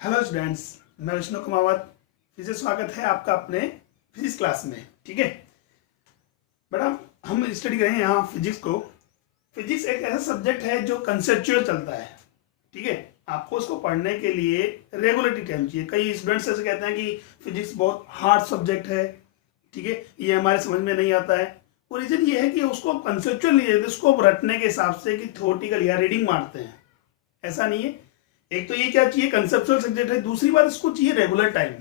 Hello students, मैं विष्णु कुमावत। फिर से स्वागत है आपका अपने फिजिक्स क्लास में। ठीक है बेटा, हम स्टडी करेंगे यहाँ फिजिक्स को। फिजिक्स एक ऐसा सब्जेक्ट है जो कंसेप्चुअल चलता है। ठीक है, आपको उसको पढ़ने के लिए रेगुलरली टाइम चाहिए। कई स्टूडेंट्स ऐसे कहते हैं कि फिजिक्स बहुत हार्ड सब्जेक्ट है, ठीक है, ये हमारे समझ में नहीं आता है। वो रीजन ये है कि उसको कंसेप्चुअल नहीं है, उसको रटने के हिसाब से कि थ्योरेटिकल या रीडिंग मारते हैं। ऐसा नहीं है। एक तो ये क्या चाहिए, कंसेप्चुअल सब्जेक्ट है। दूसरी बात, इसको चाहिए रेगुलर टाइम।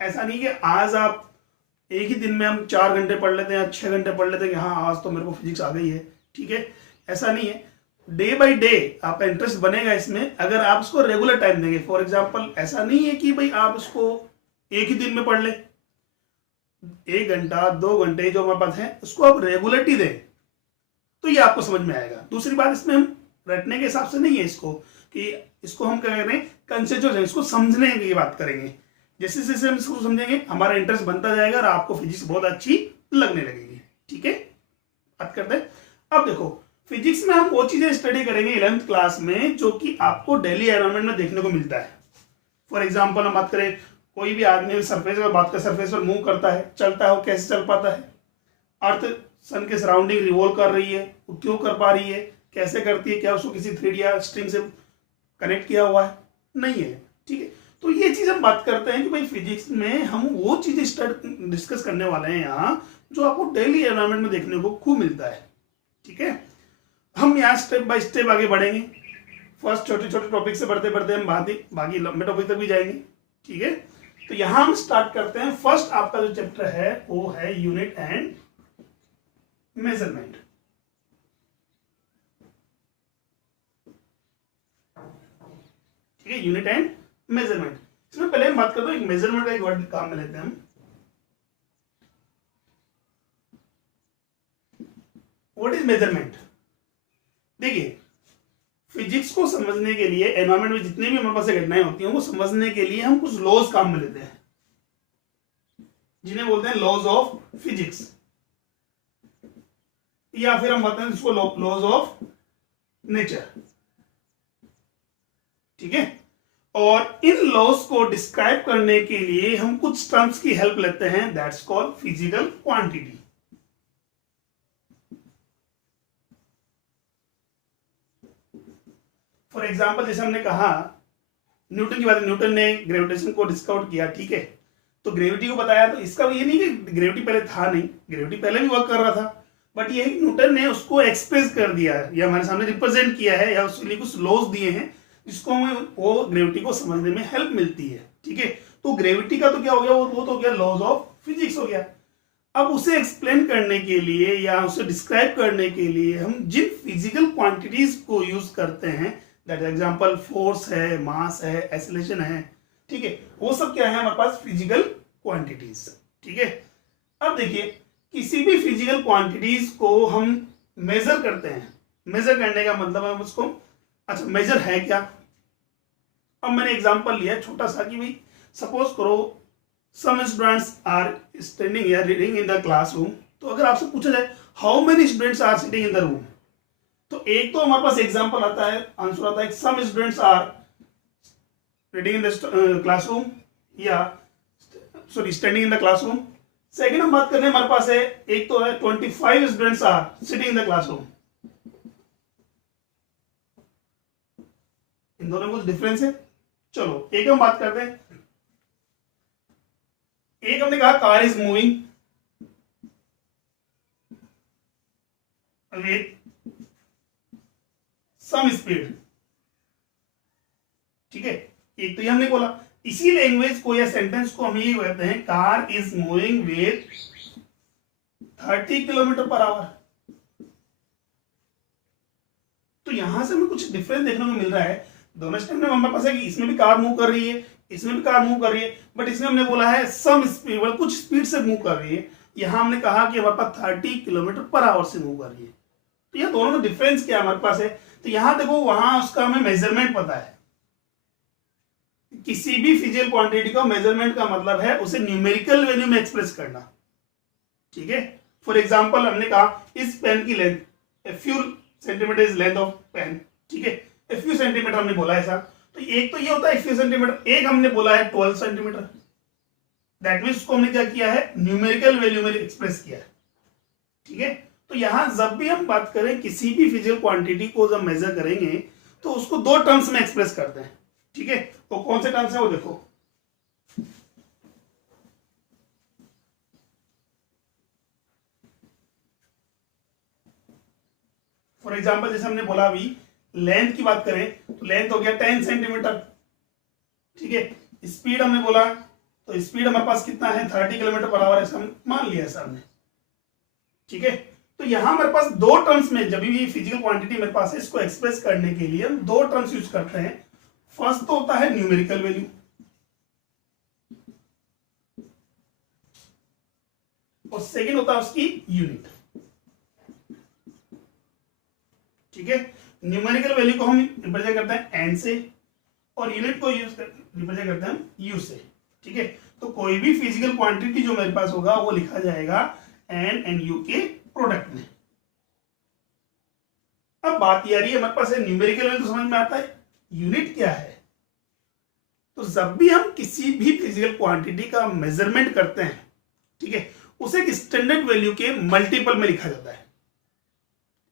ऐसा नहीं कि आज आप एक ही दिन में हम 4 घंटे पढ़ लेते हैं, 6 घंटे पढ़ लेते हैं कि हाँ आज तो मेरे को फिजिक्स आ गई है। ठीक है, ऐसा नहीं है। डे बाय डे आपका इंटरेस्ट बनेगा इसमें अगर आप इसको रेगुलर टाइम देंगे। फॉर एग्जाम्पल, ऐसा नहीं है कि भाई आप इसको एक ही दिन में पढ़ ले। 1 घंटा 2 घंटे जो हमारे पास है उसको आप रेगुलरिटी दें तो ये आपको समझ में आएगा। दूसरी बात, इसमें हम रटने के हिसाब से नहीं है इसको, कि इसको हम क्या करें, कंसेप्चुअल, इसको समझने की बात करेंगे। जैसे जैसे हम इसको समझेंगे हमारा इंटरेस्ट बनता जाएगा और आपको फिजिक्स बहुत अच्छी लगने लगेगी। ठीक है, बात करते हैं। अब देखो, फिजिक्स में हम वो चीजें स्टडी करेंगे 11th क्लास में जो कि आपको डेली एनवायरनमेंट में देखने को मिलता है। फॉर एग्जाम्पल हम बात करें, कोई भी आदमी सरफेस पर बात कर, सरफेस पर मूव करता है, चलता है, वो कैसे चल पाता है। अर्थ सन के सराउंडिंग रिवॉल्व कर रही है, वो क्यों कर पा रही है, कैसे करती है, क्या उसको किसी थ्रेड या स्ट्रिंग से कनेक्ट किया हुआ है, नहीं है। ठीक है, तो ये चीज हम बात करते हैं कि भाई फिजिक्स में हम वो चीजें डिस्कस करने वाले हैं यहाँ जो आपको डेली एनवायरनमेंट में देखने को खूब मिलता है। ठीक है, हम यहाँ स्टेप बाय स्टेप आगे बढ़ेंगे। फर्स्ट छोटे छोटे टॉपिक से बढ़ते बढ़ते हम बाकी लंबे टॉपिक तक भी जाएंगे। ठीक है, तो यहां हम स्टार्ट करते हैं। फर्स्ट आपका जो चैप्टर है वो है यूनिट एंड मेजरमेंट। ठीक है, यूनिट एंड मेजरमेंट। इसमें पहले हम बात करते हैं, एक मेजरमेंट का एक वर्ड काम में लेते हैं हम। What is measurement? देखिए, फिजिक्स को समझने के लिए एनवायरमेंट में जितने भी हमारे पास घटनाएं होती हैं वो समझने के लिए हम कुछ लॉज काम में लेते हैं जिन्हें बोलते हैं लॉज ऑफ फिजिक्स, या फिर हम बताते हैं इसको लॉज ऑफ नेचर। ठीक है, और इन लॉज को डिस्क्राइब करने के लिए हम कुछ टर्म्स की हेल्प लेते हैं, that's called physical quantity. For example, जैसे हमने कहा न्यूटन की बात, न्यूटन ने ग्रेविटेशन को डिस्कवर किया। ठीक है, तो ग्रेविटी को बताया, तो इसका ये नहीं कि ग्रेविटी पहले था, नहीं, ग्रेविटी पहले भी वर्क कर रहा था, बट ये न्यूटन ने उसको एक्सप्रेस कर दिया है या हमारे सामने रिप्रेजेंट किया है या उसके लिए कुछ लॉज दिए हैं जिसको हमें वो ग्रेविटी को समझने में हेल्प मिलती है। ठीक है, तो ग्रेविटी का तो क्या हो गया, वो तो हो गया लॉज ऑफ फिजिक्स हो गया। अब उसे एक्सप्लेन करने के लिए या उसे डिस्क्राइब करने के लिए हम जिन फिजिकल क्वांटिटीज को यूज करते हैं, दैट एग्जांपल फोर्स है, मास है, एक्सेलरेशन है, ठीक है, वो सब क्या है हमारे पास फिजिकल क्वांटिटीज। ठीक है, अब देखिए, किसी भी फिजिकल क्वांटिटीज को हम मेजर करते हैं। मेजर करने का मतलब है उसको, अच्छा मेजर है क्या। अब मैंने एग्जांपल लिया छोटा सा कि भाई सपोज करो सम स्टूडेंट्स आर स्टैंडिंग या रीडिंग इन द क्लासरूम। तो अगर आपसे पूछा जाए how many students are sitting in the room, तो एक तो हमारे पास एग्जांपल आता है, आंसर आता है some students are reading in the classroom या sorry standing in the classroom. Second हम बात कर रहे हैं, हमारे पास है एक तो है 25 students are sitting in the classroom. इन दोनों में कुछ डिफरेंस है। चलो एक हम बात करते हैं, एक हमने कहा car is moving with some speed. ठीक है, एक तो ये हमने बोला, इसी लैंग्वेज को या सेंटेंस को हम ये कहते हैं car is moving with 30 kilometre per hour. तो यहां से हमें कुछ डिफरेंस देखने को मिल रहा है। दोनों स्टेप में हमारे पास है कि इसमें भी कार मूव कर रही है, इसमें भी कार मूव कर रही है, बट इसमें हमने बोला है सम स्पीड, कुछ स्पीड से मूव कर रही है। यहां हमने कहा कि हमारे पास 30 किलोमीटर पर आवर से मूव कर रही है। तो यह दोनों में डिफरेंस क्या हमारे पास है, तो यहां देखो, वहां उसका हमें मेजरमेंट पता है। किसी भी फिजिकल क्वांटिटी का मेजरमेंट का मतलब है उसे न्यूमेरिकल वैल्यू में एक्सप्रेस करना। ठीक है, फॉर एग्जांपल हमने कहा इस पेन की length a few centimetre is length of pen. ठीक है, ए फ्यू सेंटीमीटर हमने बोला ऐसा, तो एक तो ये होता है 1 सेंटीमीटर, एक हमने बोला है 12 सेंटीमीटर। दैट मीन्स उसको हमने क्या किया है, न्यूमेरिकल वैल्यू में एक्सप्रेस किया है। ठीक है, तो यहां जब भी हम बात करें किसी भी फिजिकल क्वांटिटी को जब मेजर करेंगे तो उसको दो टर्म्स में एक्सप्रेस करते हैं। ठीक है, तो कौन से टर्म्स है वो देखो। फॉर एग्जाम्पल जैसे हमने बोला अभी लेंथ की बात करें तो लेंथ हो गया 10 सेंटीमीटर। ठीक है, स्पीड हमने बोला तो स्पीड हमारे पास कितना है 30 किलोमीटर पर आवर, ऐसा मान लिया सर ने। ठीक है, तो यहां हमारे पास दो टर्म्स में जब भी फिजिकल क्वांटिटी मेरे पास है इसको एक्सप्रेस करने के लिए हम दो टर्म्स यूज करते हैं। फर्स्ट तो होता है न्यूमेरिकल वैल्यू और सेकेंड होता है उसकी यूनिट। ठीक है, न्यूमेरिकल वैल्यू को हम रिप्रेजेंट करते हैं एन से और यूनिट को रिप्रेजेंट करते हैं यू से। ठीक है, तो कोई भी फिजिकल क्वांटिटी जो मेरे पास होगा वो लिखा जाएगा एन एंड यू के प्रोडक्ट में। अब बात ये आ रही है हमारे पास है न्यूमेरिकल वैल्यू तो समझ में आता है, यूनिट क्या है। तो जब भी हम किसी भी फिजिकल क्वांटिटी का मेजरमेंट करते हैं, ठीक है, उसे एक स्टैंडर्ड वैल्यू के मल्टीपल में लिखा जाता है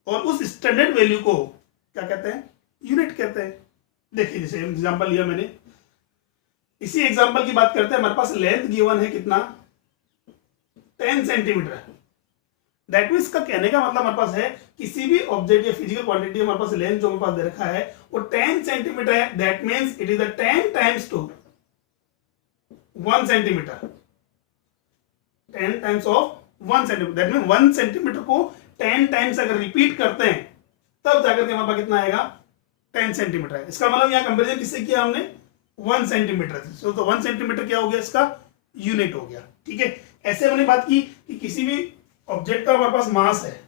और उस स्टैंडर्ड वैल्यू को क्या कहते हैं, यूनिट कहते हैं। देखिए जैसे एग्जांपल लिया मैंने, इसी एग्जांपल की बात करते हैं। हमारे पास लेंथ गिवन है कितना 10 सेंटीमीटर। दैट मीन्स का कहने का मतलब हमारे पास है किसी भी ऑब्जेक्ट या फिजिकल क्वांटिटी हमारे पास लेंथ जो हमारे पास दे रखा है वो 10 सेंटीमीटर है। That means it is the 10 times to 1 centimetre, 10 times of 1 centimetre. That mean 1 centimetre को 10 टाइम्स अगर रिपीट करते हैं तब जाकर के हमारे पास कितना आएगा 10 सेंटीमीटर है। इसका मतलब यहां कंपेरिजन किससे किया हमने 1 सेंटीमीटर से। तो 1 सेंटीमीटर क्या हो गया, इसका यूनिट हो गया। ठीक है, ऐसे हमने बात की कि किसी भी ऑब्जेक्ट का हमारे पास मास है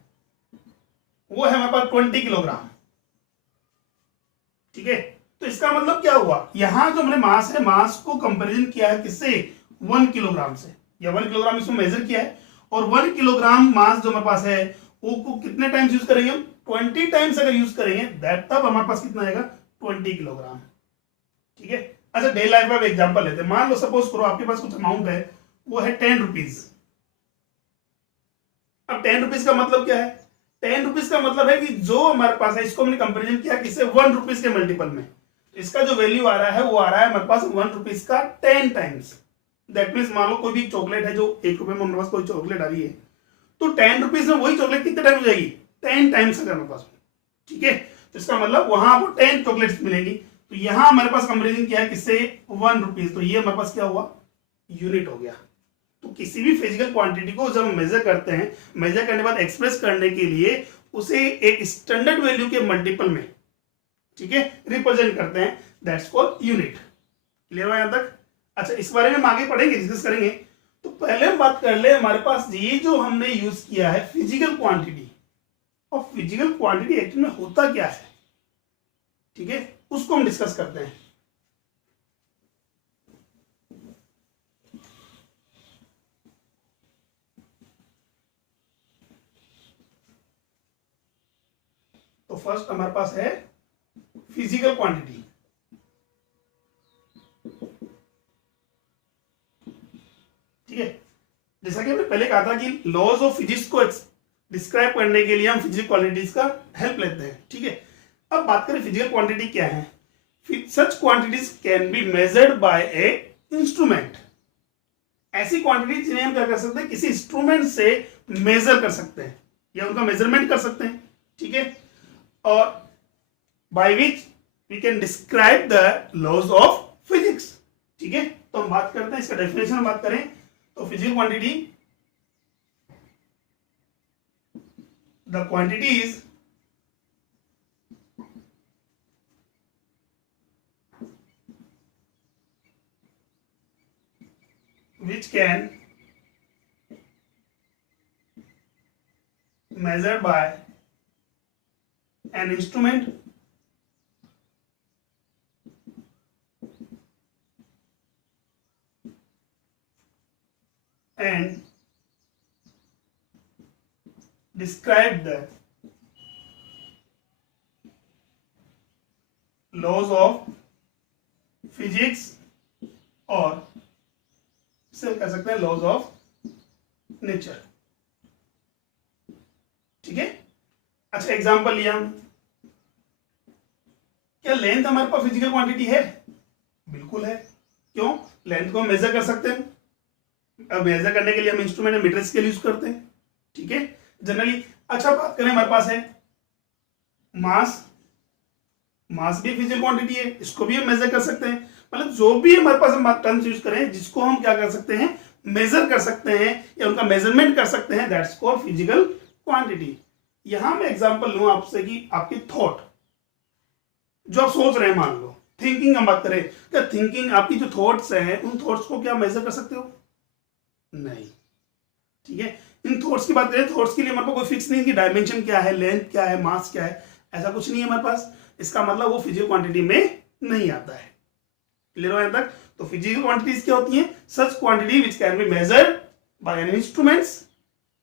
वो है हमारे पास 20 किलोग्राम। ठीक है, तो इसका मतलब क्या हुआ, यहां जो हमने मास है मास को कंपेरिजन किया है किससे 1 किलोग्राम से, या 1 किलोग्राम इसमें मेजर किया है और 1 किलोग्राम मास जो हमारे पास है वो को कितने टाइम्स यूज करेंगे हम 20 टाइम्स अगर यूज करेंगे दैट तब हमारे पास कितना आएगा 20 किलोग्राम। ठीक है, अच्छा डे लाइफ में एग्जांपल लेते हैं। मान लो सपोज करो आपके पास कुछ अमाउंट है वो है 10 रुपीज। अब 10 रुपीज का मतलब क्या है, 10 रुपीज का मतलब है कि जो हमारे पास है इसको हमने कंपेरिजन किया किससे 1 रुपीज के मल्टीपल में। इसका जो वैल्यू आ रहा है वो आ रहा है हमारे पास 1 रुपीज का 10 टाइम्स। दैट मीन्स मान लो कोई भी चॉकलेट है जो 1 रुपए में हमारे पास कोई चॉकलेट आ रही है तो 10 रुपीज में वही चॉकलेट कितने टाइम हो जाएगी 10 टाइम्स अगर हमारे पास। ठीक है, तो इसका मतलब वहां आपको 10 चॉकलेट्स मिलेंगी। तो यहां हमारे पास कंपेरिजन किया है किससे 1 रुपीज, तो ये हमारे पास क्या हुआ यूनिट हो गया। तो किसी भी फिजिकल क्वांटिटी को जब हम मेजर करते हैं, मेजर करने के बाद एक्सप्रेस करने के लिए उसे एक स्टैंडर्ड वैल्यू के मल्टीपल में, ठीक है, रिप्रेजेंट करते हैं। That's called unit. क्लियर हुआ यहां तक? अच्छा, इस बारे में हम आगे पढ़ेंगे, डिस्कस करेंगे। तो पहले हम बात कर ले हमारे पास ये जो हमने यूज किया है फिजिकल क्वांटिटी, और फिजिकल क्वांटिटी एक्चुअली में होता क्या है, ठीक है, उसको हम डिस्कस करते हैं। तो फर्स्ट हमारे पास है फिजिकल क्वांटिटी। ठीक है, जैसा कि हमने पहले कहा था कि लॉज ऑफ फिजिक्स को डिस्क्राइब करने के लिए हम फिजिकल क्वांटिटीज का हेल्प लेते हैं। ठीक है, अब बात करें फिजिकल क्वांटिटी क्या है। Such quantities can be measured by a instrument. ऐसी क्वांटिटी जिन्हें हम क्या कर सकते हैं किसी इंस्ट्रूमेंट से मेजर कर सकते हैं या उनका मेजरमेंट कर सकते हैं। ठीक है, और by which we can describe the laws of physics. ठीक है, तो हम बात करते हैं इसका डेफिनेशन हम बात करें तो physical quantity, the quantity is which can measured by an instrument and describe the laws of physics और इसे कह सकते हैं लॉज ऑफ नेचर। ठीक है, अच्छा एग्जांपल लिया हम, क्या लेंथ हमारे पास फिजिकल क्वांटिटी है? बिल्कुल है। क्यों? लेंथ को हम मेजर कर सकते हैं। अब मेजर करने के लिए हम इंस्ट्रूमेंट मीटर स्केल यूज करते हैं। ठीक है, जनरली। अच्छा बात करें, हमारे पास है मास। मास भी फिजिकल क्वांटिटी है, इसको भी हम मेजर कर सकते हैं। मतलब जो भी हमारे पास हम टर्म्स यूज करें जिसको हम क्या कर सकते हैं, मेजर कर सकते हैं या उनका मेजरमेंट कर सकते हैं, दैट्स कॉल्ड फिजिकल क्वांटिटी। यहां मैं एग्जांपल लूं आपसे कि आपकी थॉट, जो आप सोच रहे हैं, मान लो थिंकिंग हम बात करें, क्या थिंकिंग आपकी जो थॉट्स हैं उन थॉट्स को क्या मेजर कर सकते हो? नहीं। ठीक है, इन थॉट्स की बात करें, थॉट्स के लिए हमारे पास कोई फिक्स नहीं कि डायमेंशन क्या है, लेंथ क्या है, मास क्या है, ऐसा कुछ नहीं है हमारे पास। इसका मतलब वो फिजिकल क्वांटिटी में नहीं आता है। क्लियर हो यहां तक? तो फिजिकल क्वांटिटीज क्या होती हैं? Such quantity which can be measured by an instruments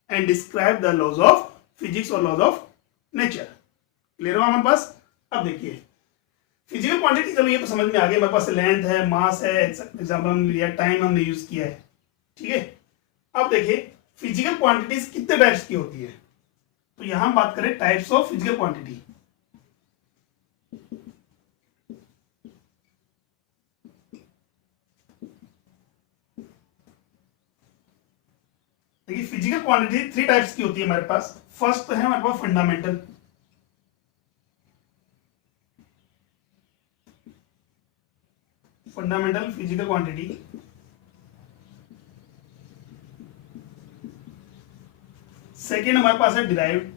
and describe the laws of physics और लॉज ऑफ नेचर। क्लियर हो हमारे पास? अब देखिए फिजिकल क्वांटिटी, चलो ये तो समझ में आ गया, हमारे पास लेंथ है, मास है, एग्जांपल हमने लिया, टाइम हमने यूज किया है। ठीक है, अब देखिए फिजिकल क्वांटिटीज कितने टाइप्स की होती है। तो यहां हम बात करें टाइप्स ऑफ फिजिकल क्वांटिटी। देखिए फिजिकल क्वांटिटी 3 टाइप्स की होती है हमारे पास। फर्स्ट तो है हमारे पास fundamental. Fundamental physical quantity. Second हमारे पास है derived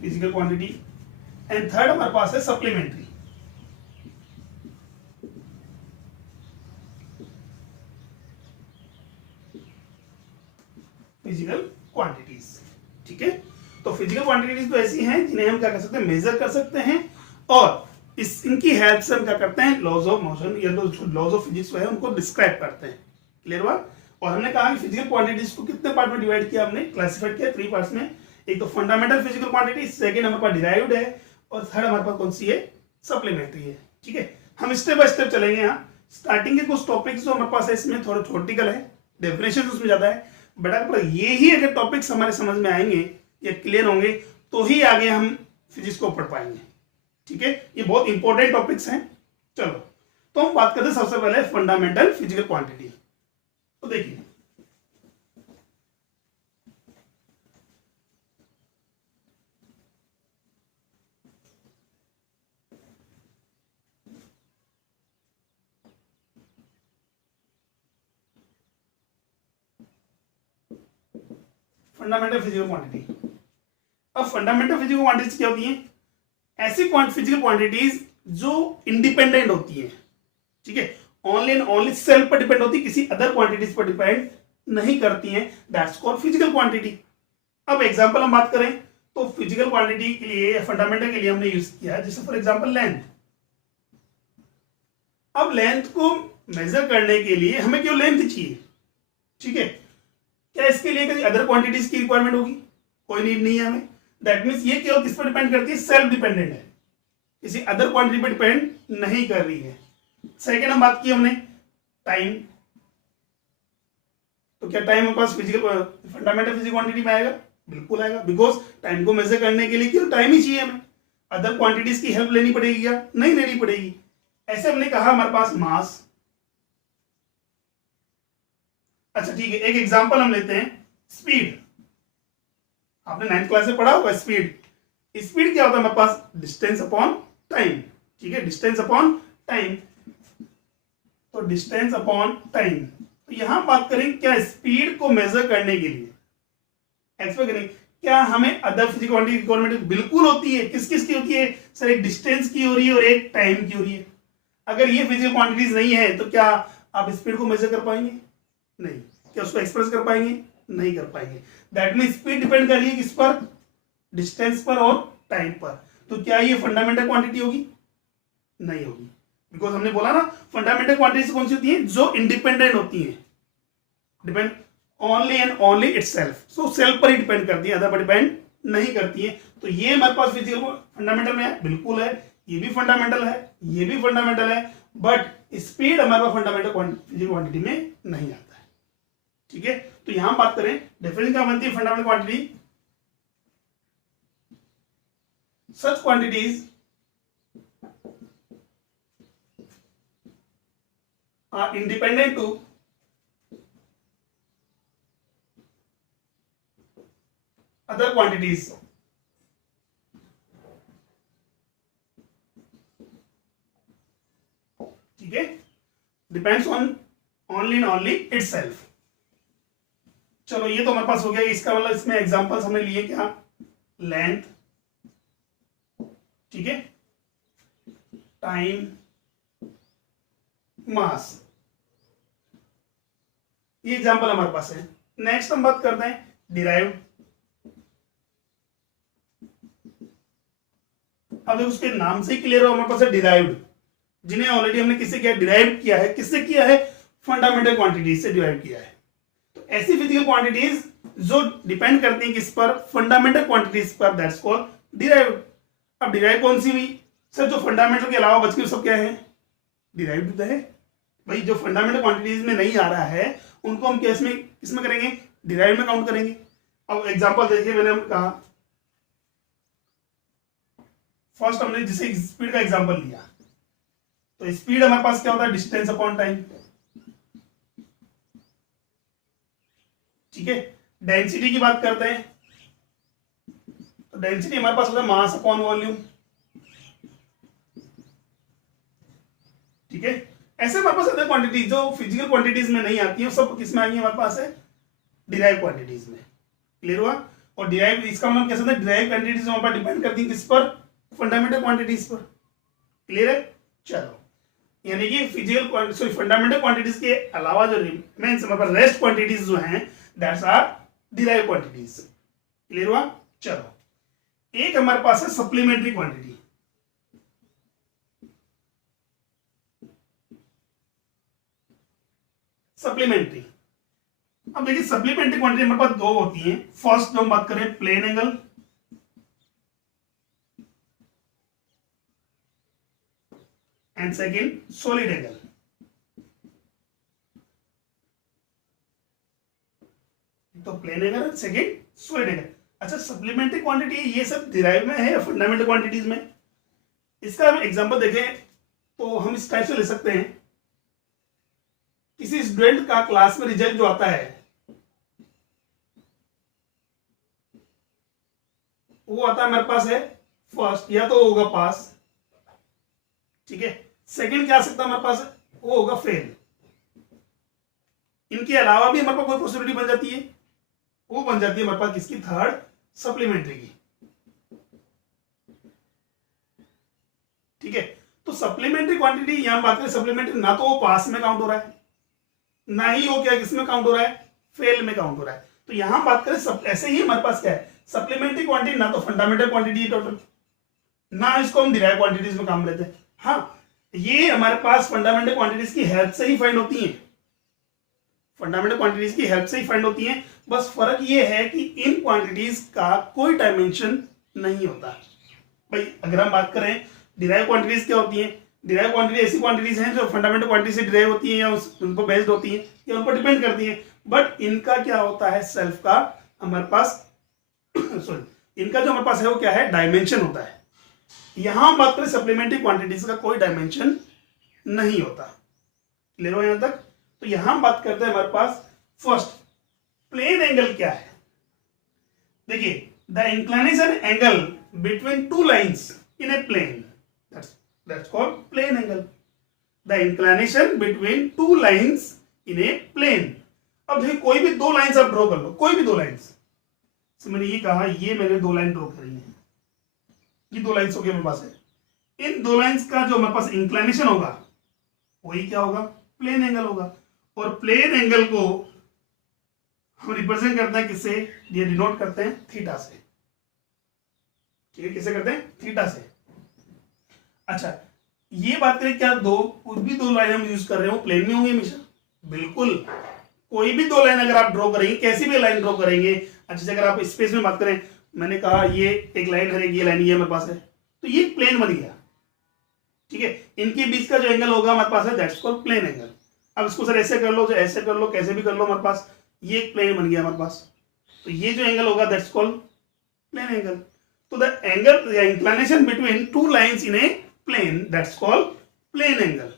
physical quantity and third हमारे पास है सप्लीमेंट्री। Physical quantities. ठीक है, तो फिजिकल क्वांटिटीज तो ऐसी हैं जिन्हें हम क्या कर सकते हैं, मेजर कर सकते हैं, और इनकी हेल्प से हम क्या करते हैं, लॉज ऑफ मोशन या लॉज ऑफ फिजिक्स है उनको डिस्क्राइब करते हैं। क्लियर हुआ? और हमने कहा कि फिजिकल क्वांटिटीज को कितने पार्ट में डिवाइड किया, हमने क्लासिफाइड किया 3 पार्ट्स में। एक तो फंडामेंटल फिजिकल क्वांटिटी, सेकेंड हमारे पास डिराइव्ड है, और थर्ड हमारे पास कौन सी है, सप्लीमेंट्री है। ठीक है, हम स्टेप बाय स्टेप चलेंगे। यहाँ स्टार्टिंग के कुछ टॉपिक्स जो हमारे पास है इसमें थोड़ा थ्योरेटिकल है, डेफिनेशन उसमें ज्यादा है, बट अगर ये ही अगर टॉपिक्स हमारे समझ में आएंगे या क्लियर होंगे तो ही आगे हम फिजिक्स को पढ़ पाएंगे। ठीक है, ये बहुत इंपॉर्टेंट टॉपिक्स हैं। चलो तो हम बात करते हैं सबसे पहले फंडामेंटल फिजिकल क्वांटिटी। तो देखिए फंडामेंटल फिजिकल क्वांटिटी। अब फंडामेंटल फिजिकल क्वांटिटीज क्या होती हैं? ऐसी फिजिकल क्वांटिटीज जो इंडिपेंडेंट होती हैं। ठीक है, ओनली एंड ओनली सेल्फ पर डिपेंड होती है, किसी अदर क्वांटिटीज पर डिपेंड नहीं करती हैं, दैट्स कॉल्ड फिजिकल क्वांटिटी। अब एग्जांपल हम बात करें तो फिजिकल क्वांटिटी के लिए या फंडामेंटल के लिए हमने यूज किया है, जैसे फॉर एग्जांपल लेंथ। अब लेंथ को मेजर करने के लिए हमें क्यों लेंथ चाहिए? ठीक है, क्या इसके लिए किसी अदर क्वांटिटीज की रिक्वायरमेंट होगी? कोई नीड नहीं है हमें। दैट मीन्स ये केवल किस पर डिपेंड करती है, सेल्फ डिपेंडेंट है, किसी अदर क्वांटिटी पर डिपेंड नहीं कर रही है। सेकेंड हम बात की हमने टाइम। तो क्या टाइम हमारे पास फिजिकल फंडामेंटल फिजिकल क्वांटिटी में आएगा? बिल्कुल आएगा, बिकॉज टाइम को मेजर करने के लिए केवल टाइम ही चाहिए हमें, अदर क्वांटिटीज की हेल्प लेनी पड़ेगी या नहीं लेनी पड़ेगी। ऐसे हमने कहा हमारे पास मास। अच्छा ठीक है, एक एग्जांपल हम लेते हैं स्पीड। आपने 9th क्लास में पढ़ा होगा स्पीड। स्पीड क्या होता है हमारे पास? Distance upon time. ठीक है, डिस्टेंस अपॉन टाइम। तो डिस्टेंस अपॉन टाइम, तो यहां बात करें क्या स्पीड को मेजर करने के लिए एक्सपेक्ट करें क्या हमें अदर फिजिकल क्वांटिटी रिक्वायरमेंट? बिल्कुल होती है। किस किस की होती है सर? एक डिस्टेंस की हो रही है और एक टाइम की हो रही है। अगर ये फिजिकल क्वांटिटीज नहीं है तो क्या आप स्पीड को मेजर कर पाएंगे? नहीं। क्या उसको एक्सप्रेस कर पाएंगे? नहीं कर पाएंगे। दैट मीन स्पीड डिपेंड कर रही है किस पर? डिस्टेंस पर और टाइम पर। तो क्या ये फंडामेंटल क्वांटिटी होगी? नहीं होगी, बिकॉज हमने बोला ना फंडामेंटल क्वांटिटी कौन सी होती है? जो इंडिपेंडेंट होती है, depend only and only itself. So self पर ही डिपेंड करती है, अदर पर डिपेंड नहीं करती है। तो ये हमारे पास फिजिकल फंडामेंटल में है, बिल्कुल है। ये भी फंडामेंटल है, ये भी फंडामेंटल है, बट स्पीड हमारे पास फंडामेंटल क्वांटिटी में नहीं आता है। ठीक है, तो यहां बात करें डेफिनेशन क्या बनती है fundamental quantity, such quantities are independent to other quantities. ठीक है, depends on only and only itself. चलो ये तो हमारे पास हो गया, इसका मतलब इसमें एग्जांपल्स हमने लिए क्या, लेंथ, ठीक है, टाइम, मास, ये एग्जांपल हमारे पास है। नेक्स्ट हम बात करते हैं डिराइव्ड। अब देखो उसके नाम से ही क्लियर हो हमारे पास है डिराइव्ड, जिन्हें ऑलरेडी हमने किससे किया, डिराइव किया है। किससे किया है, फंडामेंटल क्वांटिटीज से डिराइव किया है। तो ऐसी फिजिकल क्वांटिटीज जो डिपेंड करती हैं किस पर, फंडामेंटल क्वांटिटीज पर, दैट्स कॉल्ड डिराइव्ड। अब डिराइव कौन सी हुई सर, जो फंडामेंटल के अलावा बच के सब क्या है, डिराइव्ड है। भाई जो फंडामेंटल क्वांटिटीज में नहीं आ रहा है उनको हम किसमें करेंगे, डिराइव में काउंट करेंगे। अब एग्जांपल देखिए, मैंने कहा फर्स्ट हमने जिसे स्पीड का एग्जांपल लिया, तो स्पीड हमारे पास क्या होता है, डिस्टेंस अपॉन टाइम। ठीक है, डेंसिटी की बात करते हैं तो डेंसिटी हमारे पास होता है मास अपॉन वॉल्यूम। ठीक है, ऐसे हमारे पास होता है क्वांटिटी जो फिजिकल क्वांटिटीज में नहीं आती है, सब किस में आई है हमारे पास है, डिराइव क्वांटिटीज में। क्लियर हुआ। और डिराइव इसका मतलब कैसे होता है, डिराइव क्वांटिटीज हमारे पास डिपेंड करती है किस पर, फंडामेंटल क्वांटिटीज पर। क्लियर है। चलो, यानी कि फिजिकल सॉरी फंडामेंटल क्वांटिटीज के अलावा जो रिमेन्स हमारे पास रेस्ट क्वांटिटीज जो हैं, that's are derive quantities. Clear हुआ। चलो, एक हमारे पास है सप्लीमेंट्री क्वांटिटी। सप्लीमेंट्री, अब देखिए सप्लीमेंट्री क्वांटिटी हमारे पास दो होती हैं। फर्स्ट जो हम बात करें plane angle, and second solid angle. तो plane angle, second solid angle. अच्छा, सप्लीमेंट्री क्वांटिटी ये सब डिराइव में है या फंडामेंटल क्वांटिटीज में? इसका हम एग्जांपल देखें तो हम इस टाइप से ले सकते हैं, किसी स्टूडेंट का क्लास में रिजल्ट जो आता है वो आता है हमारे पास है फर्स्ट, या तो होगा पास, ठीक है, सेकंड क्या आ सकता है हमारे पास, वो होगा फेल। इनके अलावा भी हमारे पास कोई पॉसिबिलिटी बन जाती है, वो बन जाती है हमारे पास किसकी, थर्ड सप्लीमेंट्री की। ठीक है, तो सप्लीमेंट्री क्वांटिटी यहां बात करें, सप्लीमेंट्री ना तो वो पास में काउंट हो रहा है, ना ही वो क्या किसमें काउंट हो रहा है, फेल में काउंट हो रहा है। तो यहां बात करें ऐसे ही हमारे पास क्या है, सप्लीमेंट्री क्वांटिटी ना तो फंडामेंटल क्वांटिटी है टोटल, ना इसको हम डिराइव क्वांटिटीज में काम लेते हैं। हाँ, ये हमारे पास फंडामेंटल क्वांटिटीज की हेल्प से ही फाइंड होती हैं, फंडामेंटल क्वांटिटीज की हेल्प से ही फाइंड होती हैं। बस फर्क ये है कि इन क्वांटिटीज का कोई डायमेंशन नहीं होता। भाई अगर हम बात करें डिराइव क्वांटिटीज क्या होती हैं, डिराइव क्वांटिटी ऐसी क्वांटिटीज हैं जो फंडामेंटल क्वांटिटी से डिराइव होती हैं या उन पर बेस्ड होती हैं या उन पर डिपेंड करती हैं, बट इनका क्या होता है, सेल्फ का हमारे पास सॉरी इनका जो हमारे पास है वो क्या है, डायमेंशन होता है। यहां हम बात करें सप्लीमेंट्री क्वांटिटीज का कोई डायमेंशन नहीं होता। क्लियर हो यहां तक। तो यहां हम बात करते हैं हमारे पास फर्स्ट प्लेन एंगल क्या है। देखिए, the inclination angle between two lines in a plane, that's called plane angle. The inclination between two lines in a plane. अब देखिए कोई भी दो लाइंस आप ड्रॉ कर लो, कोई भी दो लाइंस। मैंने ये कहा, ये मैंने दो लाइन ड्रॉ करी है, ये दो लाइंस हो गए मेरे पास है। इन दो लाइंस का जो हमारे पास इंक्लिनेशन होगा वही क्या होगा, प्लेन एंगल होगा। और प्लेन एंगल को हम रिप्रेजेंट करते हैं किससे, ये डिनोट करते हैं थीटा से। ठीक है, किससे करते हैं, थीटा से। अच्छा, ये बात करें क्या कुछ भी दो लाइन हम यूज कर रहे हो प्लेन में होंगे हमेशा? बिल्कुल, कोई भी दो लाइन अगर आप ड्रॉ करेंगे, कैसी भी लाइन ड्रॉ करेंगे, अच्छा अगर आप स्पेस में बात करें, मैंने कहा ये एक लाइन है, ये लाइन ये मेरे पास है, तो ये प्लेन बन गया। ठीक है। इनके बीच का जो एंगल होगा हमारे पास है दैट्स कॉल्ड प्लेन एंगल। अब इसको सर ऐसे कर लो, जो ऐसे कर लो, कैसे भी कर लो, हमारे पास ये एक प्लेन बन गया हमारे पास। तो ये जो एंगल होगा दैट्स कॉल्ड प्लेन एंगल। तो द एंगल या inclination between two lines in a plane that's called plane angle.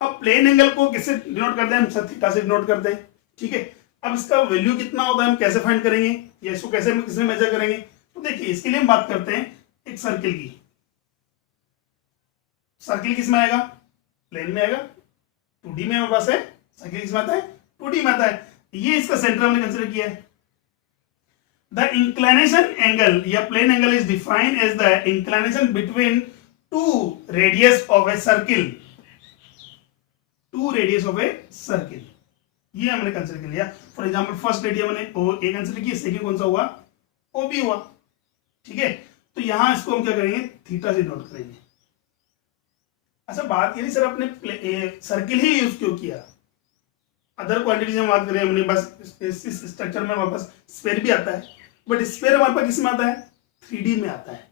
अब प्लेन एंगल को किससे डिनोट करते हैं? हम थीटा से डिनोट करते हैं, ठीक है। अब इसका वैल्यू कितना होता है हम कैसे फाइंड करेंगे, या इसको कैसे हम किसमें मेजर करेंगे? तो देखिए इसके लिए हम बात करते हैं एक सर्किल की। सर्किल किस में आएगा? प्लेन में आएगा। 2D में हमारे पास है। सर्किल किस में आता है? 2D में आता है। ये इसका सेंटर हमने कंसीडर किया है। द इंक्लिनेशन एंगल या plane angle is defined as the inclination between two radius of a circle. Two radius of a circle, ये हमने कंसीडर कर लिया। फॉर एग्जांपल फर्स्ट रेडियस हमने ओ ए कंसीडर किया, सेकंड कौन सा हुआ? ओ बी हुआ, ठीक है। तो यहां इसको हम क्या करेंगे? थीटा से नोट करेंगे। अच्छा बात ये नहीं सर आपने सर्किल ही यूज क्यों किया? अदर क्वांटिटीज में बात करें हमने, बस इस स्ट्रक्चर में हमारे पास स्फीयर भी आता है, बट स्फीयर हमारे पास किस में आता है? 3D में आता है।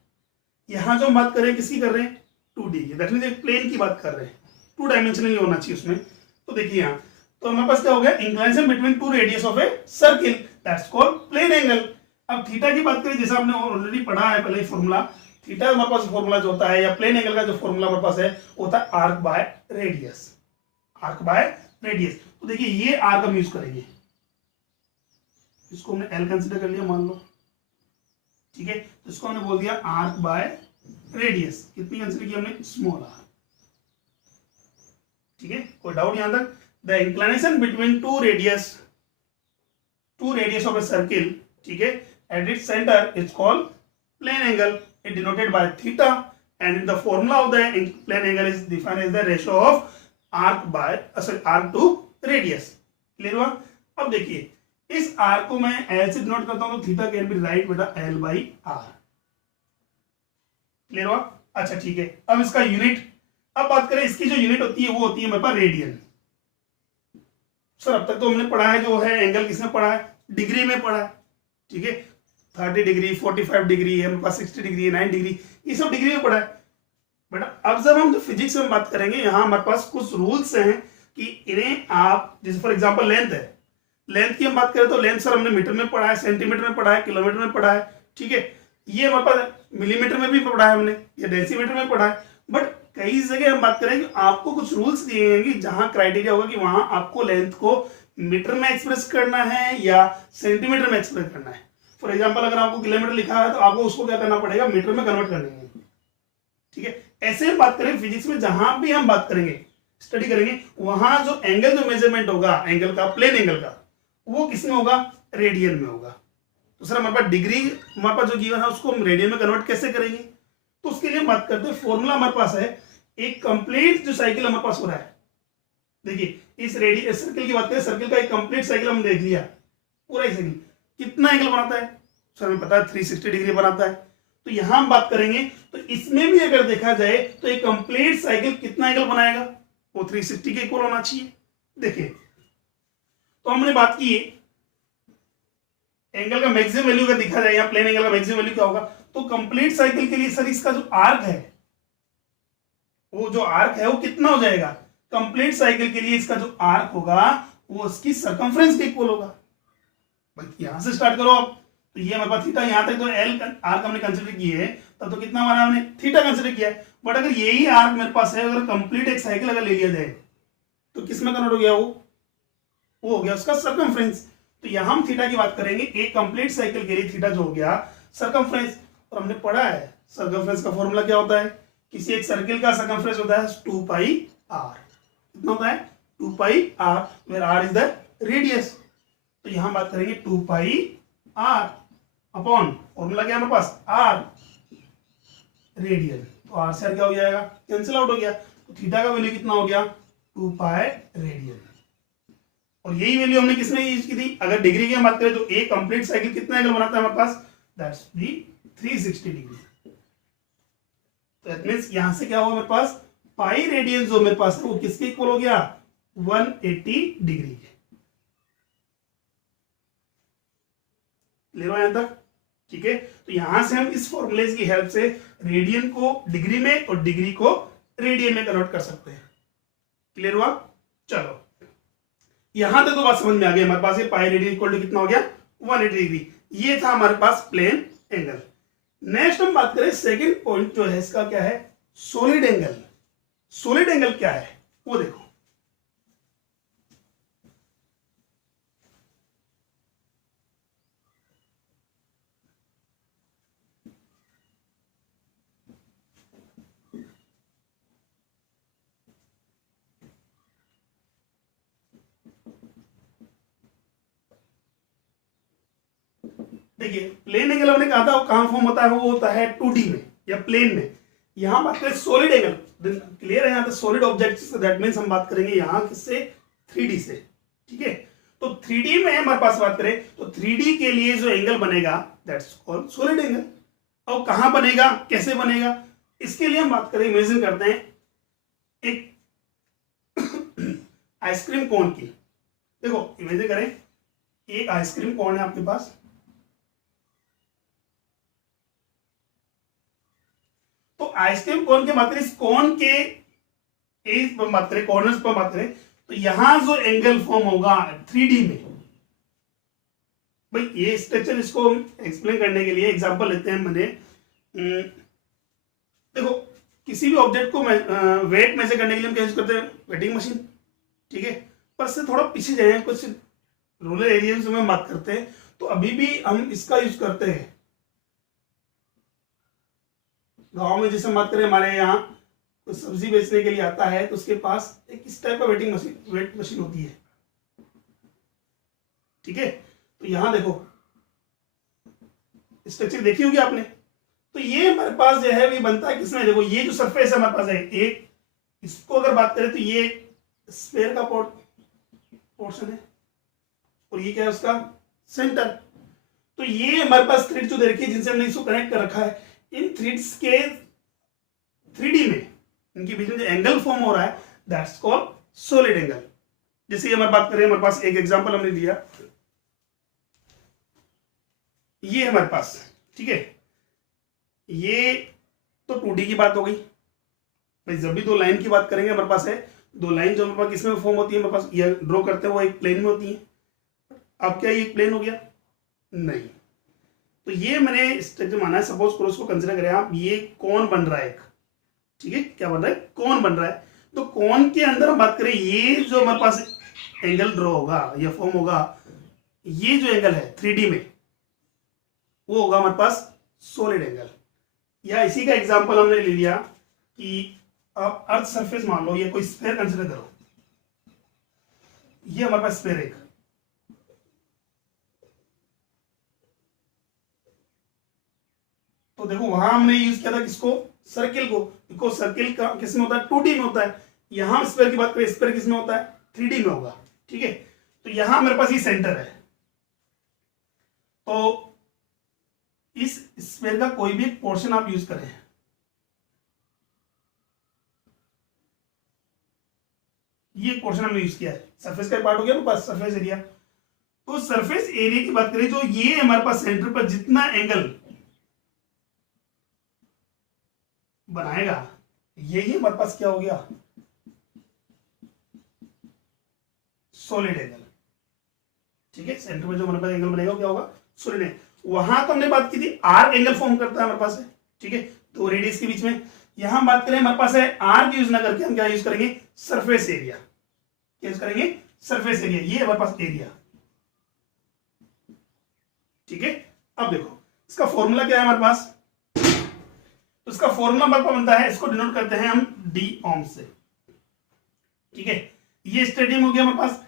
यहां जो हम बात कर रहे हैं किसकी कर रहे हैं? 2D की, दैट मींस एक प्लेन की बात कर रहे हैं, 2 डायमेंशनल होना चाहिए उसमें। तो देखिए यहाँ तो हमारे पास क्या हो गया? Inclination between two radius of a circle that's called plane angle. अब थीटा की बात करें, जैसा आपने ऑलरेडी पढ़ा है पहले फॉर्मूला, थीटा हमारे पास फॉर्मूला जो होता है या प्लेन एंगल का जो फॉर्मूला हमारे पास है वो होता है arc by radius. Arc by radius. तो देखिए ये आर्क हम यूज करेंगे, इसको हमने एल कंसीडर कर लिया मान लो, ठीक है। तो इसको हमने बोल दिया आर्क बाय रेडियस। कितनी कंसीडर की हमने? स्मॉल आर, ठीक है। कोई डाउट यहां तक? The inclination between two radius of a circle, ठीक है, at its centre is called plane angle, it denoted by theta, and the formula of the plane angle is defined as the ratio of arc to radius। Clear हुआ? अब देखिए इस arc को मैं L से denote करता हूं तो थीटा कैन बी राइट बेटा L बाई R। क्लियर हुआ? अच्छा ठीक है। अब इसका यूनिट, अब बात करें इसकी जो यूनिट होती है वो होती है मेरे पास रेडियन। सर अब तक तो हमने पढ़ा है जो है एंगल किसमें पढ़ा है? डिग्री में पढ़ा है, ठीक है। 30 डिग्री, 45 डिग्री है, हमारे पास 60 डिग्री है, 9 डिग्री, ये सब डिग्री में पढ़ा है। बट अब जब हम जो फिजिक्स में बात करेंगे यहाँ हमारे पास कुछ रूल्स हैं कि इन्हें आप, जैसे फॉर एग्जांपल लेंथ है, लेंथ की हम बात करें तो लेंथ सर हमने मीटर में पढ़ा है, सेंटीमीटर में पढ़ा है, किलोमीटर में पढ़ा है, ठीक है। ये हमारे पास मिलीमीटर में भी पढ़ा है हमने, या डेसीमीटर में पढ़ा है। बट कई जगह हम बात करें कि आपको कुछ रूल्स दिए हैं कि जहां क्राइटेरिया होगा कि वहां आपको लेंथ को मीटर में एक्सप्रेस करना है या सेंटीमीटर में एक्सप्रेस करना है। फॉर एग्जाम्पल अगर आपको किलोमीटर लिखा है तो आपको उसको क्या करना पड़ेगा? मीटर में कन्वर्ट करनी है, ठीक है। ऐसे हम बात करें फिजिक्स में, जहां भी हम बात करेंगे, स्टडी करेंगे, वहां जो एंगल जो मेजरमेंट होगा एंगल का, प्लेन एंगल का, वो किसमें होगा? रेडियन में होगा। तो सर हमारे पास डिग्री हमारे पास जो गिवन है उसको हम रेडियन में कन्वर्ट कैसे करेंगे? तो उसके लिए हम बात करते हैं, फॉर्मूला हमारे पास है, एक कंप्लीट जो साइकिल हमारे पास हो रहा है, देखिए इस रेडियस सर्किल की बात करें, सर्किल का एक कंप्लीट साइकिल हम देख लिया, पूरा ही साइकिल कितना एंगल बनाता है? सर हमें पता है 360 डिग्री बनाता है। तो यहां हम बात करेंगे तो इसमें भी अगर देखा जाए तो एक कंप्लीट साइकिल कितना एंगल बनाएगा? वो 360 के इक्वल होना चाहिए। देखिए तो हमने बात की एंगल का मैक्सिमम वैल्यू का देखा जाए, यहाँ प्लेन एंगल का मैक्सिमम वैल्यू क्या होगा? तो कंप्लीट साइकिल के लिए सर इसका जो आर्क है, वो जो आर्क है वो कितना हो जाएगा? कंप्लीट साइकिल के लिए इसका जो आर्क होगा वो उसकी सरकमफ्रेंस के इक्वल होगा। भाई यहां से स्टार्ट करो आप, तो ये हमारे पास थीटा, यहां तक तो एल आर्क हमने कंसीडर किए है, तब तो कितना हमारा हमने थीटा कंसीडर किया है। बट अगर यही आर्क मेरे पास है, अगर कंप्लीट एक साइकिल अगर ले लिया जाए तो किसमें कन्वर्ट हो गया? वो हो गया उसका सरकमफ्रेंस। तो यहां हम थीटा की बात करेंगे, एक कंप्लीट साइकिल के लिए थीटा जो हो गया सरकमफ्रेंस। और हमने पढ़ा है सरकमफ्रेंस का फॉर्मूला क्या होता है? किसी एक सर्किल का सरकमफ्रेंस होता है 2 पाई r। कितना होता है? 2 pi r, where r is the radius. तो यहां बात करेंगे 2 पाई r अपॉन फॉर्मूला क्या है हमारे पास? r radian. तो r से r क्या हो जाएगा? कैंसिल आउट हो गया। तो थीटा का वैल्यू कितना हो गया? 2 पाई रेडियन। और यही वैल्यू हमने किसमें यूज की थी? अगर डिग्री की हम बात करें तो एक कंप्लीट साइकिल कितना एंगल बनाता है हमारे पास? That's the 360 degree. तो दैट मींस यहां से क्या हुआ मेरे पास? पाई रेडियन जो मेरे पास है वो किसके इक्वल हो गया? 180 डिग्री के। ले लो यहां तक, ठीक है। तो यहां से हम इस फॉर्मूले की हेल्प से रेडियन को डिग्री में और डिग्री को रेडियन में कन्वर्ट कर सकते हैं। क्लियर हुआ? चलो यहां तक तो बात समझ में आ गई हमारे पास। ये पाई रेडियन इक्वल टू कितना हो गया? 180 डिग्री। ये था हमारे पास प्लेन एंगल। नेक्स्ट हम बात करें सेकंड पॉइंट जो है इसका क्या है? Solid angle. सॉलिड एंगल क्या है वो देखो। देखिए प्लेन एंगल हमने कहा था वो कहां फॉर्म होता है? वो होता है 2D में या प्लेन में। यहां बात करें सॉलिड एंगल। क्लियर है? यहां पे सॉलिड ऑब्जेक्ट, दैट मीन्स हम बात करेंगे यहां किससे? 3D से। ठीक है, तो 3D में हमारे पास बात करें तो 3D के लिए जो एंगल बनेगा दैट्स कॉल्ड सॉलिड एंगल। और कहां बनेगा, कैसे बनेगा, इसके लिए हम बात करें, इमेजिन करते हैं एक आइसक्रीम कोन की। देखो इमेजिन करें एक आइसक्रीम कोन है आपके पास। तो आइसक्रीम कोन के बात करें, इस कोन के एज पर बात करें, कॉर्नर्स पर बात करें, तो यहां जो एंगल फॉर्म होगा 3D में, भाई ये स्ट्रक्चर, इसको एक्सप्लेन करने के लिए एग्जांपल लेते हैं। मैंने देखो किसी भी ऑब्जेक्ट को वेट मेजर करने के लिए हम क्या यूज करते हैं? Waiting machine. ठीक है, पर से थोड़ा पीछे जाए, कुछ रूरल एरियाज में बात करते हैं तो अभी भी हम इसका यूज करते हैं। गांव में जैसे बात करें, हमारे यहाँ कोई सब्जी बेचने के लिए आता है तो उसके पास एक इस टाइप का वेटिंग मशीन, वेट मशीन होती है। ठीक है, तो यहां देखो स्ट्रक्चर देखी होगी आपने। तो ये हमारे पास जो है भी बनता है किसमें? देखो ये जो सरफेस है हमारे पास है एक, इसको अगर बात करें तो ये स्फेयर का पोर्शन है और ये क्या है उसका सेंटर। तो ये हमारे पास थ्रेड जो दे रखी है जिनसे हमने इसको कनेक्ट कर रखा है, इन थ्रेड्स के 3D में इनके बीच में जो एंगल फॉर्म हो रहा है दैट्स कॉल्ड सॉलिड एंगल। जैसे हमारे बात करें, हमारे पास एक एग्जांपल हमने लिया, ये हमारे पास। ठीक है, ये तो 2D की बात हो गई। भाई जब भी दो लाइन की बात करेंगे हमारे पास है, दो लाइन जो हमारे पास किसमें फॉर्म होती है, हमारे पास ये ड्रॉ करते हैं वो एक प्लेन में होती है। अब क्या ये प्लेन हो गया? नहीं। तो ये मैंने स्ट्रक्चर माना है, सपोज करो उसको कंसिडर करें आप, ये कौन बन रहा है एक। ठीक है, क्या बन रहा है? कौन बन रहा है। तो कौन के अंदर हम बात करें, ये जो हमारे पास एंगल ड्रॉ होगा या फॉर्म होगा, ये जो एंगल है 3D में वो होगा हमारे पास सॉलिड एंगल। या इसी का एग्जांपल हमने ले लिया कि आप अर्थ सरफेस मान लो, ये कोई स्फीयर कंसिडर करो, ये हमारे पास स्फीयर एक, तो देखो वहां हमने यूज किया था किसको? सर्किल को। बिकॉज सर्किल का किसमें होता है? 2D में होता है। यहां स्फीयर की बात करें, स्फीयर किसमें होता है? 3D में होगा। ठीक है, तो यहां मेरे पास ये सेंटर है, तो इस स्फीयर का कोई भी एक पोर्शन आप यूज करें, ये पोर्शन हमने यूज किया है, सरफेस का पार्ट हो गया ना पास, सरफेस एरिया। तो सरफेस एरिया की बात करें, जो ये हमारे पास सेंटर पर जितना एंगल बनाएगा, यही हमारे पास क्या हो गया? Solid angle. ठीक है, सेंटर में जो हमारे पास एंगल बनेगा क्या होगा? Solid angle. वहां तो हमने बात की थी आर्क एंगल फॉर्म करता है हमारे पास है। ठीक है, तो रेडियस के बीच में। यहां बात करें हमारे पास है आर्क यूज ना करके हम क्या यूज करेंगे? Surface area. क्या यूज करेंगे? Surface area. ये हमारे पास एरिया। ठीक है, अब देखो इसका फॉर्मूला क्या है हमारे पास। तो इसका फॉर्मूला हमारे पास बनता है, इसको डिनोट करते हैं हम डी ओम से। ठीक है, ये स्टेडियम हो गया हमारे पास।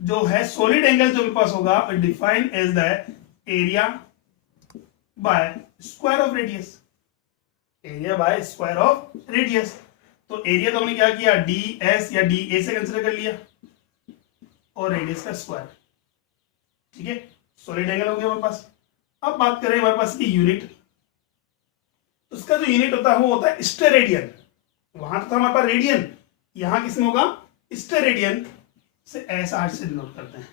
जो है सॉलिड एंगल जो मेरे पास होगा define as the area by square of radius. Area by square of radius. तो एरिया तो हमने क्या किया? डी एस या डी ए से कंसिडर कर लिया और रेडियस का स्क्वायर। ठीक है, सॉलिड एंगल हो गया हमारे पास। अब बात करें हमारे पास की यूनिट, उसका जो यूनिट होता है वो होता है स्टेरेडियन। वहां तो था हमारे पास रेडियन, यहां किसमें होगा? स्टेरेडियन से एस आर से डिनोट करते हैं।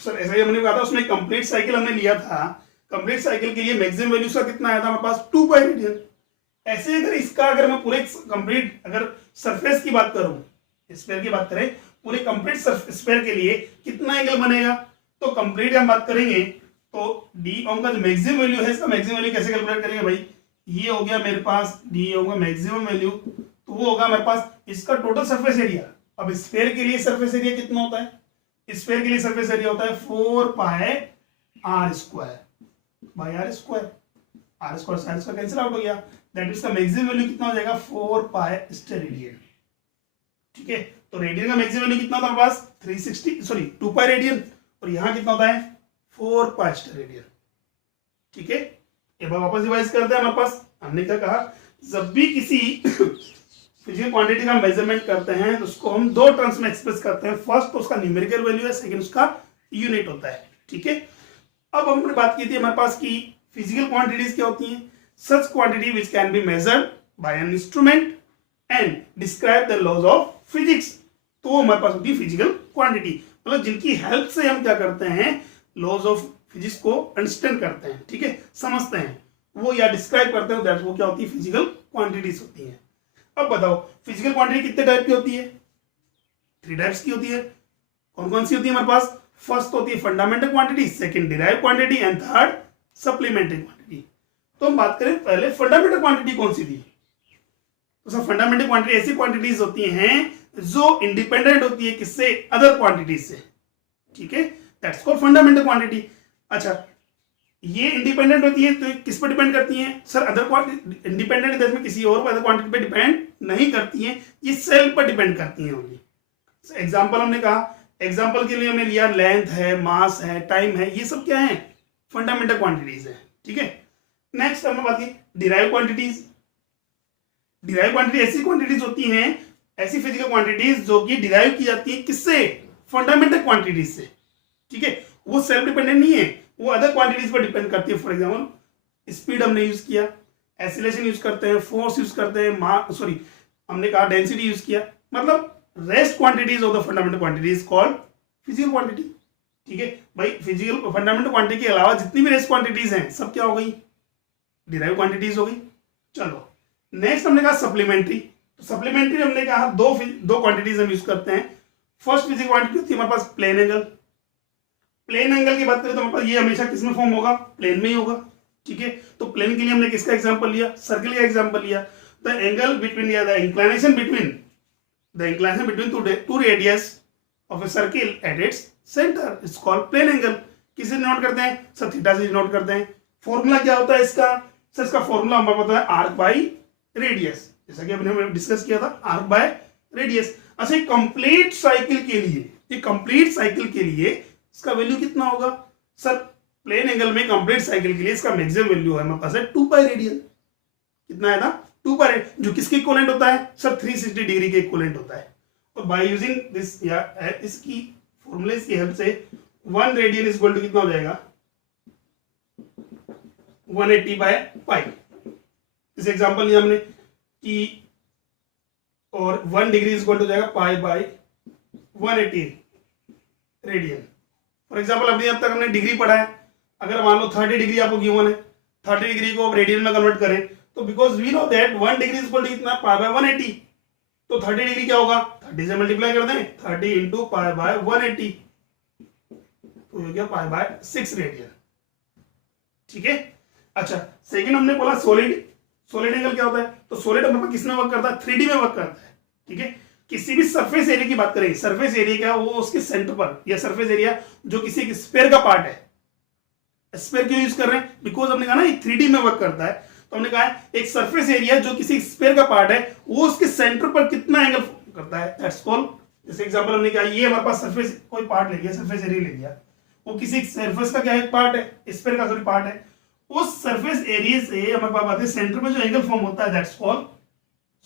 सर ऐसा ही हमने कहा था, उसमें कंप्लीट साइकिल हमने लिया था। कंप्लीट साइकिल के लिए मैक्सिमम वैल्यू का कितना आया था हमारे पास? 2 पाई रेडियन। ऐसे अगर इसका अगर मैं पूरे कंप्लीट अगर सरफेस की बात करूं, स्फीयर की बात करें, पूरे कंप्लीट स्फीयर के लिए कितना एंगल बनेगा, तो कंप्लीट हम बात करेंगे तो डी ओम का जो मैक्सिमम वैल्यू है, इसका मैक्सिमम वैल्यू कैसे कैलकुलेट करेंगे भाई, ये हो गया मेरे पास डी ओम का मैक्सिमम वैल्यू, तो वो होगा मेरे पास इसका टोटल सरफेस एरिया। अब स्फीयर के लिए सरफेस एरिया कितना होता है, स्फीयर के लिए सरफेस एरिया होता है 4 pi r square by r square, r square side square cancel out हो गया, दैट मींस का मैक्सिमम वैल्यू कितना हो जाएगा 4 पाई स्टेरेडियन। ठीक है, तो रेडियन का मैक्सिमम वैल्यू कितना होता है हमारे पास 360 सॉरी 2 पाई रेडियन, और यहां कितना होता है 4 पाई स्टेरेडियन। ठीक है, एक बार वापस रिवाइज करते हैं। हमारे पास हमने क्या कहा, जब भी किसी फिजिकल क्वांटिटी का मेजरमेंट करते हैं तो उसको हम दो टर्म्स में एक्सप्रेस करते हैं, फर्स्ट तो उसका न्यूमेरिकल वैल्यू है, सेकंड उसका यूनिट होता है। ठीक है, अब हमने बात की थी हमारे पास की फिजिकल क्वांटिटीज क्या होती हैं, such quantity which can be measured by an instrument and describe the laws of physics. तो हमारे पास होती है फिजिकल क्वांटिटी, मतलब जिनकी हेल्प से हम क्या करते हैं, लॉज ऑफ फिजिक्स को अंडरस्टैंड करते हैं। ठीक है, समझते हैं वो या डिस्क्राइब करते हैं, दैट्स वो क्या होती है फिजिकल क्वांटिटीज होती हैं। अब बताओ फिजिकल क्वांटिटी कितने टाइप की होती है, 3 टाइप्स की होती है। कौन कौन सी होती है हमारे पास, फर्स्ट होती है fundamental quantity, second derive quantity and third supplementary quantity. तो हम बात करें पहले फंडामेंटल क्वांटिटी कौन सी थी, तो सर फंडामेंटल क्वांटिटी ऐसी क्वांटिटीज होती हैं जो इंडिपेंडेंट होती है किससे, अदर क्वांटिटीज से। ठीक है, दैट्स कॉल्ड फंडामेंटल क्वांटिटी। अच्छा, ये इंडिपेंडेंट होती है तो किस पर डिपेंड करती हैं, सर अदर क्वांटिटी इंडिपेंडेंट में किसी और अदर क्वांटिटी पे डिपेंड नहीं करती हैं, ये सेल पर डिपेंड करती हैं ओनली। एग्जांपल हमने कहा, एग्जांपल के लिए हमने लिया लेंथ है, मास है, टाइम है, ये सब क्या है फंडामेंटल क्वांटिटीज है। ठीक है, नेक्स्ट हमने बात की डिराइव क्वांटिटीज। डिराइव क्वांटिटी ऐसी क्वांटिटीज होती हैं, ऐसी फिजिकल क्वांटिटीज जो कि डिराइव की जाती है किससे, फंडामेंटल क्वांटिटीज से। ठीक है, वो सेल्फ डिपेंडेंट नहीं है, वो अदर क्वांटिटीज पर डिपेंड करती है। फॉर एग्जांपल स्पीड हमने यूज किया, एक्सीलरेशन यूज करते हैं, फोर्स यूज करते हैं, सॉरी हमने कहा डेंसिटी यूज किया, मतलब rest quantities of the fundamental quantities called physical quantity. ठीक है भाई, फिजिकल फंडामेंटल क्वांटिटी के अलावा जितनी भी रेस्ट क्वांटिटीज हैं सब क्या हो गई, डिराइव क्वांटिटीज हो गई। चलो नेक्स्ट हमने कहा सप्लीमेंट्री। तो सप्लीमेंट्री हमने कहा दो क्वांटिटीज हम यूज करते हैं। फर्स्ट फिजिकल क्वांटिटी होती है हमारे पास प्लेन एंगल। प्लेन एंगल की बात करें तो हमारे पास ये हमेशा किस में फॉर्म होगा, प्लेन में ही होगा। ठीक है, तो प्लेन के लिए हमने किसका एग्जांपल लिया, सर्कल का एग्जांपल लिया। द एंगल बिटवीन या the inclination between two radius of a circle at its centre is called plane angle. किसे नोट करते हैं, सर थीटा से नोट करते हैं। फॉर्मूला क्या होता है इसका, सर इसका फॉर्मूला हमारे होता है आर्क बाई रेडियस, जैसा कि हमने डिस्कस किया था आर्क बाय रेडियस। अच्छा, कंप्लीट साइकिल के लिए, ये कंप्लीट साइकिल के लिए इसका वैल्यू कितना होगा, सर प्लेन एंगल में कंप्लीट साइकिल के लिए इसका मैक्सिमम वैल्यू है हमारे पास है 2 पाई रेडियन। कितना है ना, 2 पाई, जो किसके इक्विवेलेंट होता है, सर 360 डिग्री के इक्विवेलेंट होता है। और बाय यूजिंग दिस या इसकी फॉर्मूले की हेल्प से 1 रेडियन इज इक्वल टू कितना हो जाएगा 180 बाय पाई। इस एग्जांपल लिया हमने कि और 1 डिग्री इज इक्वल टू जाएगा pi by 180 radian. For example अभी अब तक हमने डिग्री पढ़ा है, अगर मान लो 30 डिग्री आपको गिवन है, 30 डिग्री को आप रेडियन में कन्वर्ट करें तो because we know that 1 degree is equal to कितना पाई बाय 180, तो 30 डिग्री क्या होगा 30 से मल्टीप्लाई कर दें, 30 इंटू पाई बाय 180, तो ये क्या पाई बाय 6 रेडियन। ठीक है, अच्छा सेकंड हमने बोला सॉलिड। सॉलिड एंगल क्या होता है, तो सॉलिड हमारे पास किसमें वर्क करता है, 3D में वर्क करता है। ठीक है, किसी भी सरफेस एरिया की बात करें, सरफेस एरिया क्या वो उसके सेंटर पर, या सरफेस एरिया जो किसी स्फीयर का पार्ट है। स्फीयर क्यों यूज कर रहे हैं, बिकॉज हमने कहा ना ये 3D में वर्क करता है, तो हमने कहा है एक सरफेस एरिया जो किसी स्फीयर का पार्ट है वो उसके सेंटर पर कितना एंगल करता है, दैट्स कॉल्ड। जैसे एग्जांपल हमने कहा ये हमारे पास सरफेस कोई पार्ट ले लिया, सरफेस एरिया ले लिया, वो किसी सरफेस का क्या एक पार्ट है, स्फीयर का सॉरी पार्ट है, उस सरफेस एरिया से हमारे पास आते हैं सेंटर में जो एंगल फॉर्म होता है दैट्स कॉल्ड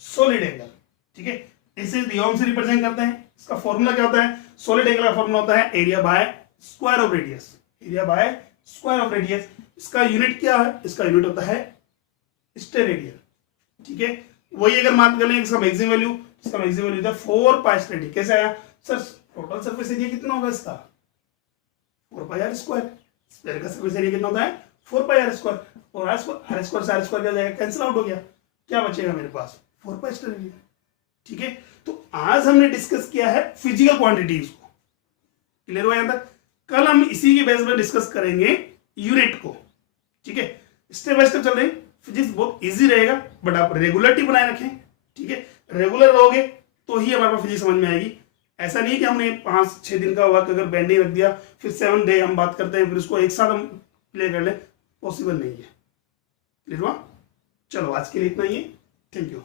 सॉलिड एंगल। ठीक है, इसे रियोम से रिप्रेजेंट करते हैं। इसका फॉर्मूला क्या होता है, सॉलिड एंगल का फॉर्मूला होता है area by square of radius, area by square of radius. इसका यूनिट क्या है, इसका यूनिट होता है स्टेरेडियन। ठीक है, वही अगर मान कर लें इसका मैक्सिमम वैल्यू, इसका मैक्सिमम वैल्यू था 4 पाई स्टेरेडियन। कैसे आया सर, टोटल सरफेस एरिया कितना होगा इसका 4 पाई आर स्क्वायर। स्फीयर का सरफेस एरिया कितना होता है 4 पाई आर स्क्वायर, और आर स्क्वायर से आर स्क्वायर क्या जाएगा कैंसिल आउट हो गया, क्या बचेगा मेरे पास 4 पाई, ठीक है। तो आज हमने डिस्कस किया है फिजिकल क्वांटिटीज को, क्लियर हुआ यहां तक। कल हम इसी के बेस पर डिस्कस करेंगे यूनिट को, ठीक है। स्टेप बाय स्टेप चल रहे हैं। फिजिक्स बहुत इजी रहेगा, बट आप रेगुलरिटी बनाए रखें, ठीक है। रेगुलर रहोगे तो ही हमारे पास फिजिक्स समझ में आएगी। ऐसा नहीं कि हमने 5-6 दिन का वर्क अगर पेंडिंग रख दिया, फिर 7 डे हम बात करते हैं, फिर उसको एक साथ हम प्ले कर लें, पॉसिबल नहीं है, क्लियर हुआ। चलो आज के लिए इतना ही है, थैंक यू।